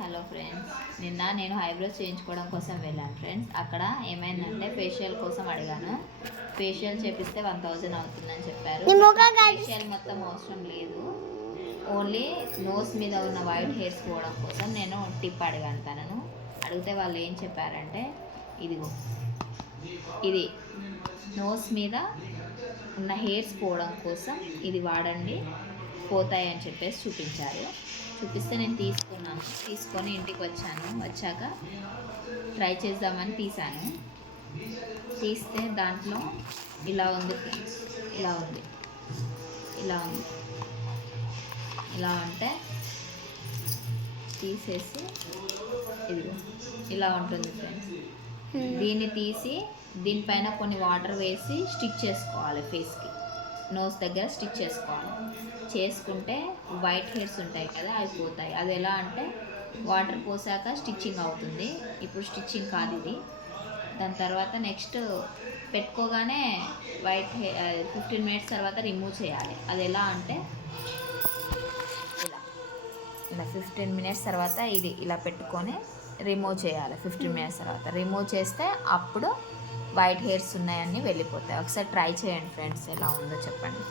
Hello friends, నిన్న నేను eyebrows చేయించుకోవడం కోసం వెళ్ళాను ఫ్రెండ్స్. అక్కడ ఏమైందంటే ఫేషియల్ కోసం అడిగాను. ఫేషియల్ చేపిస్తే 1000 అవుతుందని చెప్పారు. ఫేషియల్ మొత్తం అవసరం లేదు, ఓన్లీ నోస్ మీద ఉన్న వైట్ హెయిర్స్ పోవడం కోసం నేను టిప్ అడిగాను తనను. అడిగితే వాళ్ళు ఏం చెప్పారంటే, ఇది నోస్ మీద ఉన్న హెయిర్స్ పోవడం కోసం ఇది వాడండి, పోతాయని చెప్పేసి చూపించారు. చూపిస్తే నేను తీసుకొని ఇంటికి వచ్చాక ట్రై చేద్దామని తీస్తే దాంట్లో ఇలా ఉంది ఫ్రెండ్స్. ఇలా ఉంటే తీసేసి ఇదిగో ఇలా ఉంటుంది ఫ్రెండ్స్. దీన్ని తీసి దీనిపైన కొన్ని వాటర్ వేసి స్టిక్ చేసుకోవాలి, ఫేస్కి నోస్ దగ్గర స్టిక్ చేసుకుంటే వైట్ హెయిర్స్ ఉంటాయి కదా, అవి పోతాయి. అది ఎలా అంటే వాటర్ పోసాక స్టిచ్చింగ్ అవుతుంది. ఇప్పుడు స్టిచ్చింగ్ కాదు ఇది. దాని తర్వాత నెక్స్ట్ పెట్టుకోగానే వైట్ హెయిర్ 15 మినిట్స్ తర్వాత రిమూవ్ చేయాలి. అది ఎలా అంటే ఇలా 15 మినిట్స్ తర్వాత ఇది ఇలా పెట్టుకొని రిమూవ్ చేయాలి. 15 మినిట్స్ తర్వాత రిమూవ్ చేస్తే అప్పుడు వైట్ హెయిర్స్ ఉన్నాయన్నీ వెళ్ళిపోతాయి. ఒకసారి ట్రై చేయండి ఫ్రెండ్స్, ఎలా ఉందో చెప్పండి.